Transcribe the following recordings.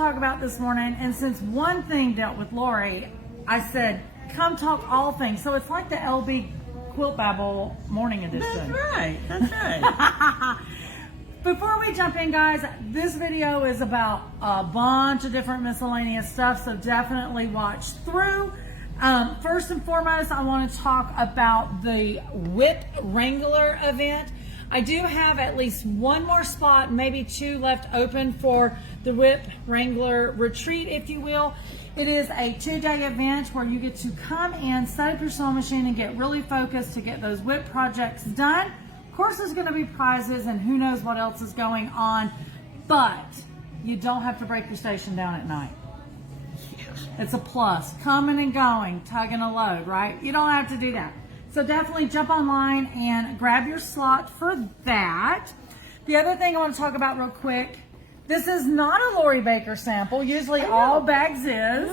talk about this morning, and since one thing dealt with Lori, I said, come talk all things. So it's like the LB Quilt Babble morning edition. That's right. Before we jump in, guys, this video is about a bunch of different miscellaneous stuff, so definitely watch through. First and foremost, I want to talk about the Whip Wrangler event. I do have at least one more spot, maybe two left open for the Whip Wrangler retreat, if you will. It is a 2-day event where you get to come in, set up your sewing machine, and get really focused to get those whip projects done. Of course, there's going to be prizes and who knows what else is going on, but you don't have to break your station down at night. It's a plus. Coming and going, tugging a load, right? You don't have to do that. So definitely jump online and grab your slot for that. The other thing I want to talk about real quick, this is not a Lori Baker sample. Usually all bags is.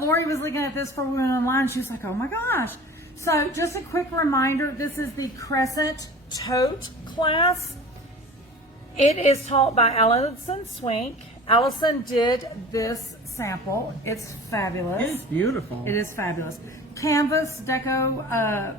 Lori was looking at this for Women Online. She was like, oh my gosh. So just a quick reminder, this is the Crescent Tote class. It is taught by Allison Swink. Allison did this sample. It's fabulous. It's beautiful. It is fabulous. Canvas, deco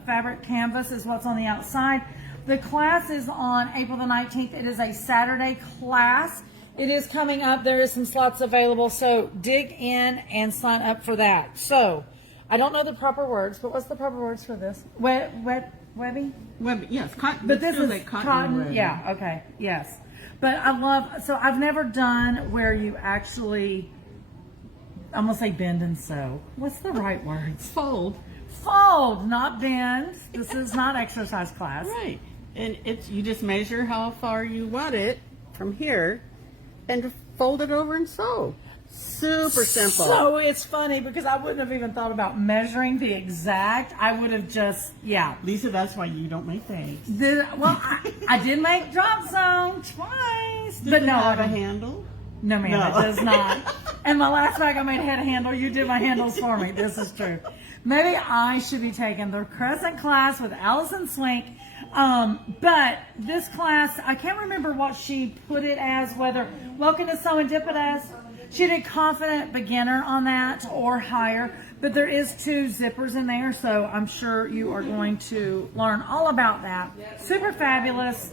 fabric canvas is what's on the outside. The class is on April the 19th. It is a Saturday class. It is coming up. There is some slots available, so dig in and sign up for that. So, I don't know the proper words, but what's the proper words for this? Webby? Web, yes, cotton. But this is like cotton. web. Yeah, okay, yes. But I love, so I've never done where you actually, I'm going to say bend and sew. What's the right words? Fold. Fold, not bend. This is not exercise class. Right. And it's, you just measure how far you want it from here and fold it over and sew. Super simple. So it's funny because I wouldn't have even thought about measuring the exact. I would have just, yeah. Lisa, that's why you don't make bags. I did make drop zone twice. Does but it no, have I a don't. handle? No, ma'am, No. it does not. And my last bag I made had a handle. You did my handles for me. This is true. Maybe I should be taking the Crescent class with Allison Swink. But this class, I can't remember what she put it as, whether Welcome to Serendipitous. She did Confident Beginner on that or higher, but there is 2 zippers in there, so I'm sure you are going to learn all about that. Super fabulous.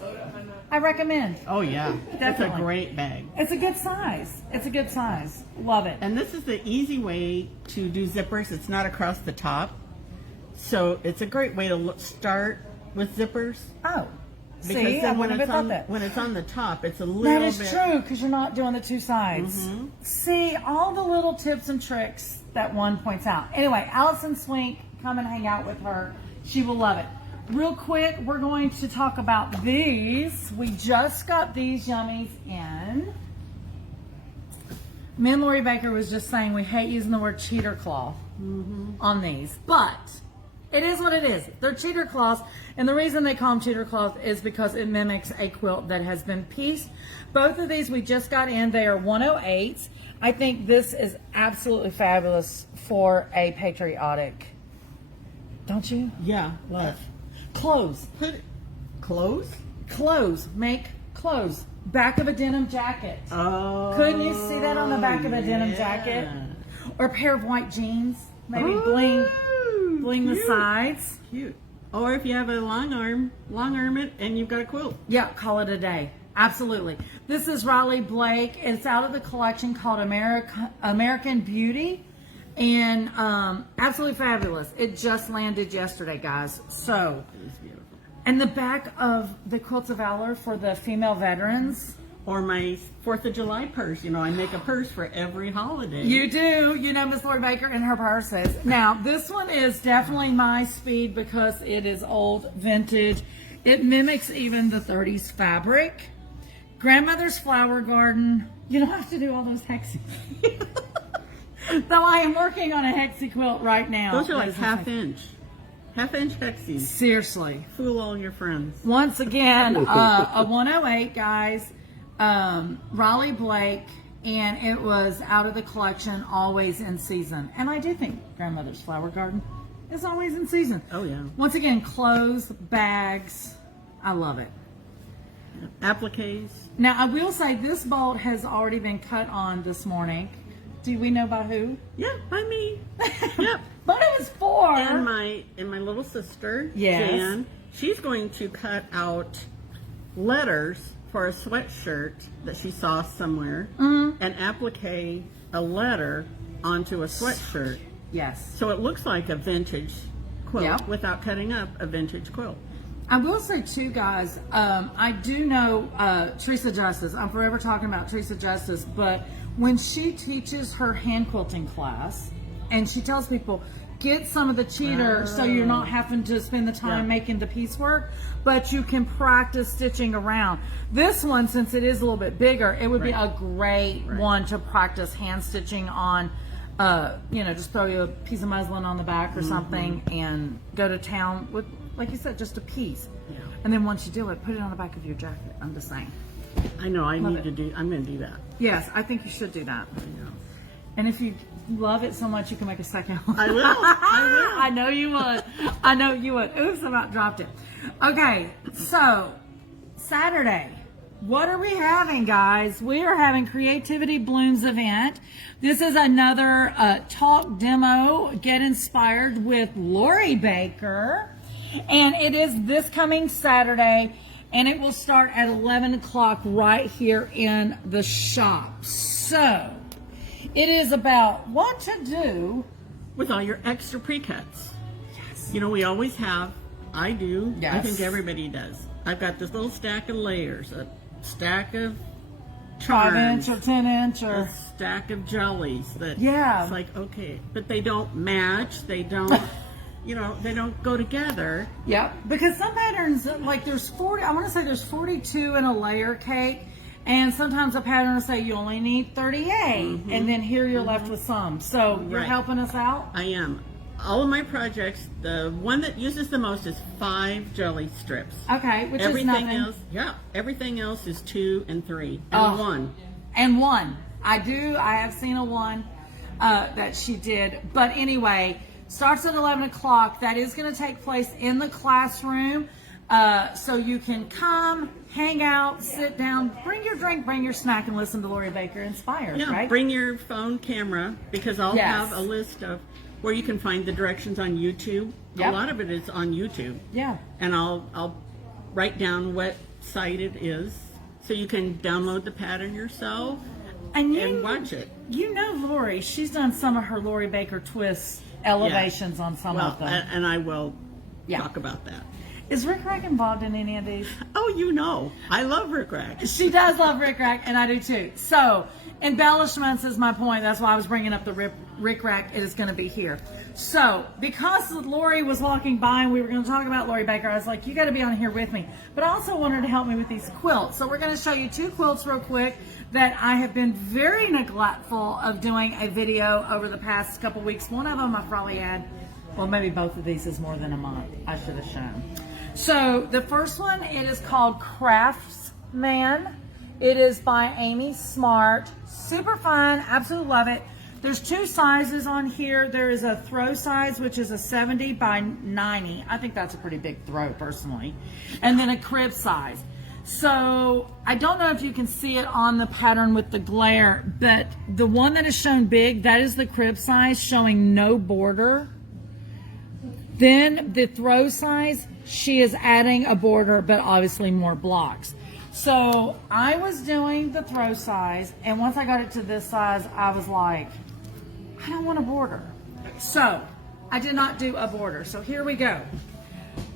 I recommend. Oh, yeah. That's a Definitely. great bag. It's a good size. It's a good size. Love it. And this is the easy way to do zippers. It's not across the top. So it's a great way to start with zippers. Oh. Because See, I then wouldn't have thought that. when it's on the top, it's a little That is bit... true, because you're not doing the 2 sides. Mm-hmm. See, all the little tips and tricks that one points out. Anyway, Allison Swink, come and hang out with her. She will love it. Real quick, we're going to talk about these. We just got these yummies in. Me and Lori Baker was just saying we hate using the word cheater cloth on these, but it is what it is. They're cheater cloths, and the reason they call them cheater cloth is because it mimics a quilt that has been pieced. Both of these we just got in. They are 108s. I think this is absolutely fabulous for a patriotic. Don't you? Yeah, love. Clothes. Clothes? Clothes. Make clothes. Back of a denim jacket. Oh. Couldn't you see that on the back of a denim jacket? Or a pair of white jeans. Maybe bling the cute. sides. Cute. Or if you have a long arm it, and you've got a quilt. Yeah, call it a day. Absolutely. This is Riley Blake. It's out of the collection called American Beauty. And absolutely fabulous. It just landed yesterday, guys. So, It is beautiful. and the back of the Quilts of Valor for the female veterans. Or my 4th of July purse. You know, I make a purse for every holiday. You do. You know Miss Lori Baker and her purses. Now, this one is definitely my speed because it is old, vintage. It mimics even the 30s fabric. Grandmother's Flower Garden. You don't have to do all those hexes. Though I am working on a hexie quilt right now. Those are like half-inch hexies. Seriously. Fool all your friends. Once again, a 108, guys. Raleigh Blake, and it was out of the collection, always in season. And I do think Grandmother's Flower Garden is always in season. Oh, yeah. Once again, clothes, bags. I love it. Appliques. Now, I will say this bolt has already been cut on this morning. Do we know by who? Yeah, by me. Yep. But it was for... And my little sister, Yes. Jan, she's going to cut out letters for a sweatshirt that she saw somewhere and applique a letter onto a sweatshirt. Yes. So it looks like a vintage quilt Yep. without cutting up a vintage quilt. I will say too, guys, I do know Teresa Justice. I'm forever talking about Teresa Justice, but when she teaches her hand quilting class and she tells people, get some of the cheater so you're not having to spend the time making the piecework, but you can practice stitching around. This one, since it is a little bit bigger, it would be a great one to practice hand stitching on. Just throw you a piece of muslin on the back or something and go to town with, like you said, just a piece. Yeah. And then once you do it, put it on the back of your jacket. I'm just saying. I know, I'm it. going to do that. Yes, I think you should do that. I know. And if you love it so much, you can make a second one. I will. I will. I know you would. I know you would. Oops, I about dropped it. Okay, so Saturday. What are we having, guys? We are having Creativity Blooms event. This is another talk demo, Get Inspired with Lori Baker. And it is this coming Saturday, and it will start at 11 o'clock right here in the shop. So, it is about what to do with all your extra pre-cuts. Yes. You know, we always have, I do, Yes. I think everybody does. I've got this little stack of layers, a stack of 5-inch charms, or 10-inch a or... stack of jellies that Yeah. it's like, okay, but they don't match, they don't, they don't go together. Yep, because some patterns, like there's 40, I want to say there's 42 in a layer cake, and sometimes a pattern will say you only need 38, and then here you're left with some. So you're Right. helping us out? I am. All of my projects, the one that uses the most is 5 jelly strips. Okay, which is Everything nothing. else, everything else is 2 and 3 and Oh. 1. And one. I have seen a one that she did. But anyway, starts at 11 o'clock. That is going to take place in the classroom. So you can come, hang out, sit down, bring your drink, bring your snack, and listen to Lori Baker Inspired, Yeah, right? bring your phone camera because I'll Yes. have a list of where you can find the directions on YouTube. Yep. A lot of it is on YouTube. Yeah. And I'll write down what site it is so you can download the pattern yourself and watch it. You know Lori, she's done some of her Lori Baker twist elevations on some Well, of them. and I will Yeah. talk about that. Is Rick Rack involved in any of these? Oh, I love Rick Rack. She does love Rick Rack, and I do too. So, embellishments is my point. That's why I was bringing up the Rick Rack. It is going to be here. So, because Lori was walking by and we were going to talk about Lori Baker, I was like, you got to be on here with me. But I also wanted to help me with these quilts. So, we're going to show you 2 quilts real quick that I have been very neglectful of doing a video over the past couple weeks. One of them I probably had, well, maybe both of these is more than a month. I should have shown. So the first one, it is called Craftsman. It is by Amy Smart. Super fun, absolutely love it. There's 2 sizes on here. There is a throw size, which is a 70 by 90. I think that's a pretty big throw personally. And then a crib size. So I don't know if you can see it on the pattern with the glare, but the one that is shown big, that is the crib size showing no border. Then the throw size, she is adding a border, but obviously more blocks. So I was doing the throw size, and once I got it to this size, I was like, I don't want a border. So I did not do a border. So here we go.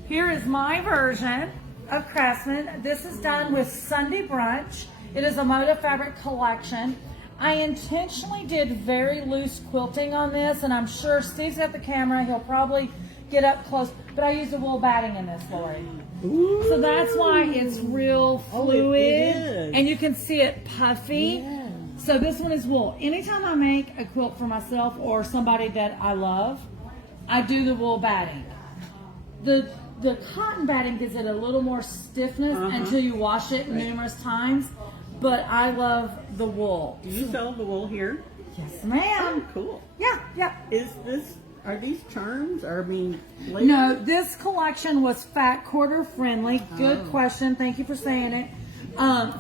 Here is my version of Craftsman. This is done with Sunday Brunch. It is a Moda fabric collection. I intentionally did very loose quilting on this, and I'm sure Steve's got the camera. He'll probably get up close, but I used a wool batting in this, Lori. Ooh. So that's why it's real fluid, it is. and you can see it puffy. Yeah. So this one is wool. Anytime I make a quilt for myself or somebody that I love, I do the wool batting. The cotton batting gives it a little more stiffness until you wash it numerous times, but I love the wool. Do you sell the wool here? Yes, ma'am. Oh, cool. Yeah. Are these charms? Layers? No, this collection was fat quarter friendly. Good question. Thank you for saying it.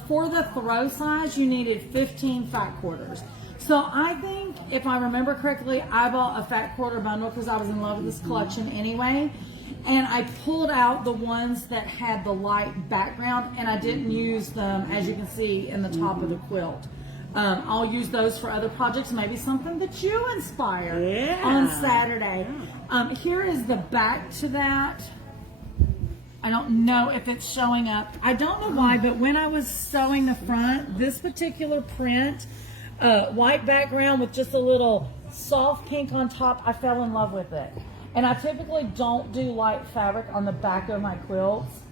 For the throw size, you needed 15 fat quarters. So I think, if I remember correctly, I bought a fat quarter bundle because I was in love with this collection anyway. And I pulled out the ones that had the light background, and I didn't use them, as you can see, in the top of the quilt. I'll use those for other projects, maybe something that you inspire on Saturday. Here is the back to that. I don't know if it's showing up. I don't know why, but when I was sewing the front, this particular print, white background with just a little soft pink on top, I fell in love with it. And I typically don't do light fabric on the back of my quilts,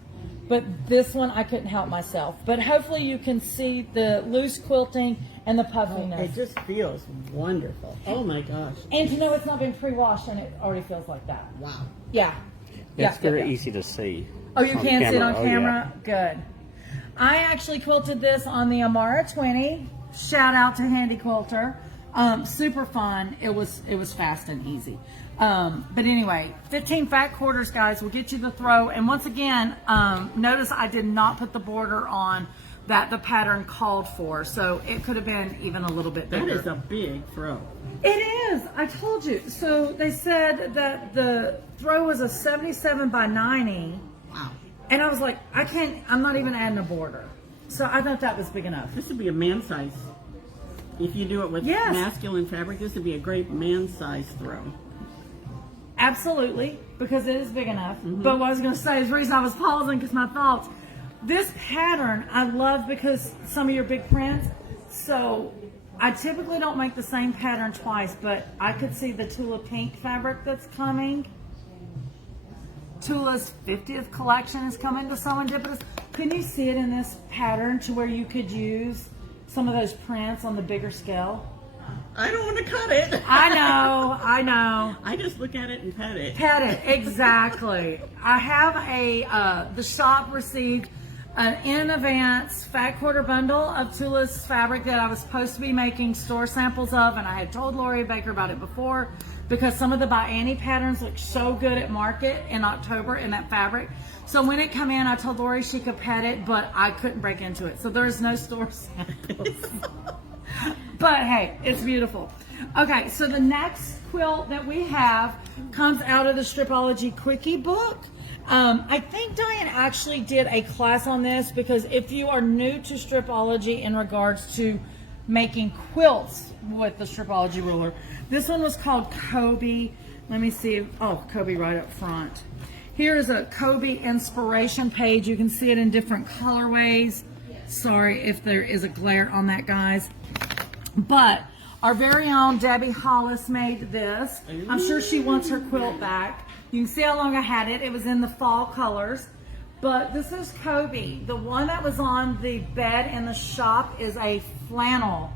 but this one I couldn't help myself. But hopefully you can see the loose quilting and the puffiness. It just feels wonderful. Oh my gosh. And you know, it's not been pre-washed and it already feels like that. Wow. Yeah. It's very easy to see. Oh, you can see it on Oh, camera? Good. I actually quilted this on the Amara 20. Shout out to Handy Quilter. Super fun. It was fast and easy. But anyway, 15 fat quarters, guys, will get you the throw. And once again, notice I did not put the border on that the pattern called for. So it could have been even a little bit bigger. That is a big throw. It is. I told you. So they said that the throw was a 77 by 90. Wow. And I was like, I'm not even adding a border. So I thought that was big enough. This would be a man size. If you do it with masculine fabric, this would be a great man size throw. Absolutely, because it is big enough. But what I was going to say is the reason I was pausing because my thoughts. This pattern I love because some of your big prints. So I typically don't make the same pattern twice, but I could see the Tula pink fabric that's coming. Tula's 50th collection is coming to Serendipitous. Can you see it in this pattern to where you could use some of those prints on the bigger scale? I don't want to cut it. I know. I just look at it and pet it. Pet it, exactly. I have the shop received an in advance fat quarter bundle of Tula's fabric that I was supposed to be making store samples of, and I had told Lori Baker about it before because some of the By Annie patterns look so good at market in October in that fabric. So when it came in, I told Lori she could pet it, but I couldn't break into it. So there's no store samples. But hey, it's beautiful. Okay, so the next quilt that we have comes out of the Stripology Quickie book. I think Diane actually did a class on this because if you are new to Stripology in regards to making quilts with the Stripology ruler, this one was called Kobe. Let me see. Oh, Kobe right up front. Here is a Kobe inspiration page. You can see it in different colorways. Sorry if there is a glare on that, guys. But our very own Debbie Hollis made this. I'm sure she wants her quilt back. You can see how long I had it. It was in the fall colors. But this is Kobe. The one that was on the bed in the shop is a flannel.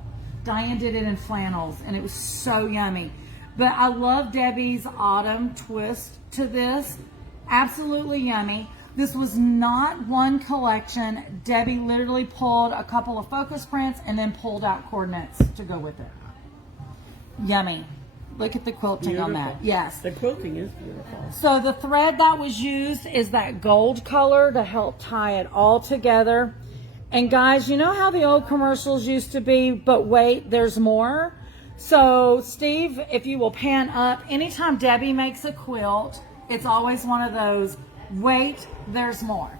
Diane did it in flannels, and it was so yummy. But I love Debbie's autumn twist to this. Absolutely yummy. This was not one collection. Debbie literally pulled a couple of focus prints and then pulled out coordinates to go with it. Yummy. Look at the quilting on that. Yes. The quilting is beautiful. So the thread that was used is that gold color to help tie it all together. And guys, you know how the old commercials used to be, but wait, there's more? So Steve, if you will pan up, anytime Debbie makes a quilt, it's always one of those, wait, there's more.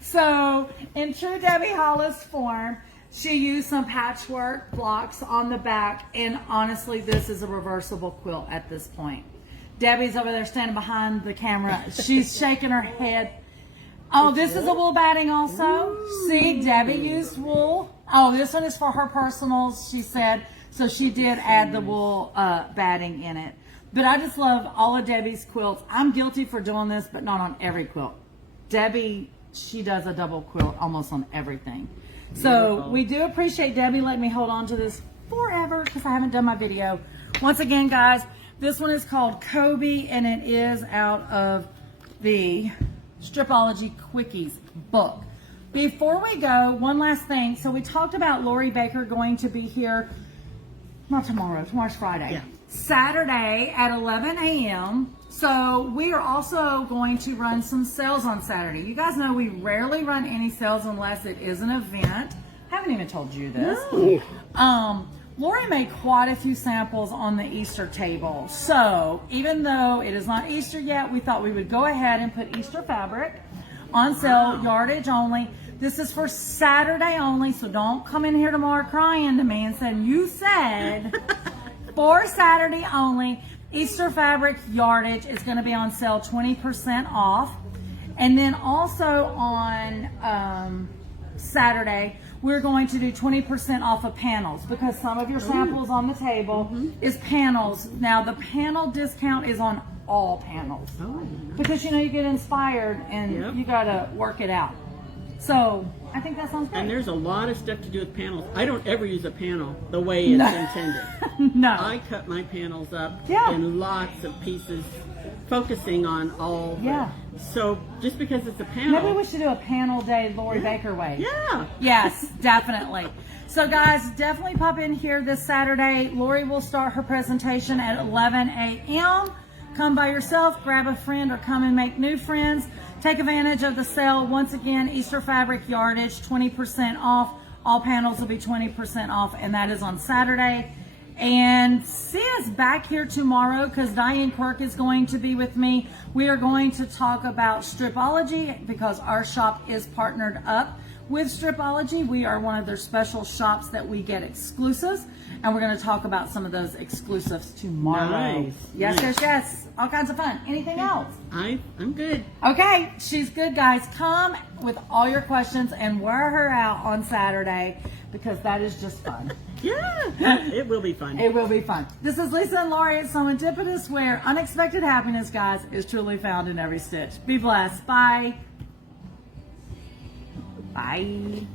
So in true Debbie Hollis form, she used some patchwork blocks on the back, and honestly, this is a reversible quilt at this point. Debbie's over there standing behind the camera. She's shaking her head. Oh, this is a wool batting also. Ooh. See, Debbie used wool. Oh, this one is for her personals, she said. So she did add the wool batting in it. But I just love all of Debbie's quilts. I'm guilty for doing this, but not on every quilt. Debbie, she does a double quilt almost on everything. So we do appreciate Debbie letting me hold on to this forever because I haven't done my video. Once again, guys, this one is called Kobe, and it is out of the Stripology Quickies book. Before we go, one last thing. So we talked about Lori Baker going to be here, not tomorrow, tomorrow's Friday. Yeah. Saturday at 11 a.m. So we are also going to run some sales on Saturday. You guys know we rarely run any sales unless it is an event. Haven't even told you this. Lori made quite a few samples on the Easter table. So even though it is not Easter yet, we thought we would go ahead and put Easter fabric on sale, yardage only. This is for Saturday only, so don't come in here tomorrow crying to me and saying, you said for Saturday only, Easter fabric yardage is going to be on sale 20% off. And then also on Saturday, we're going to do 20% off of panels because some of your samples on the table is panels. Now the panel discount is on all panels because you know you get inspired and you got to work it out. So I think that sounds great. And there's a lot of stuff to do with panels. I don't ever use a panel the way it's intended. No. I cut my panels up Yeah. in lots of pieces, focusing on all. Yeah. So just because it's a panel. Maybe we should do a panel day Lori Baker way. Yeah. Yes, definitely. So guys, definitely pop in here this Saturday. Lori will start her presentation at 11 a.m. Come by yourself, grab a friend, or come and make new friends. Take advantage of the sale. Once again, Easter fabric yardage, 20% off. All panels will be 20% off, and that is on Saturday. And see us back here tomorrow because Diane Quirk is going to be with me. We are going to talk about Stripology because our shop is partnered up with Stripology. We are one of their special shops that we get exclusives, and we're going to talk about some of those exclusives tomorrow. Nice. Yes, Nice. yes, yes. All kinds of fun. Anything else? I'm good. Okay, she's good, guys. Come with all your questions and wear her out on Saturday because that is just fun. Yeah, it will be fun. It will be fun. This is Lisa and Lori at Serendipitous, where unexpected happiness, guys, is truly found in every stitch. Be blessed. Bye. Bye.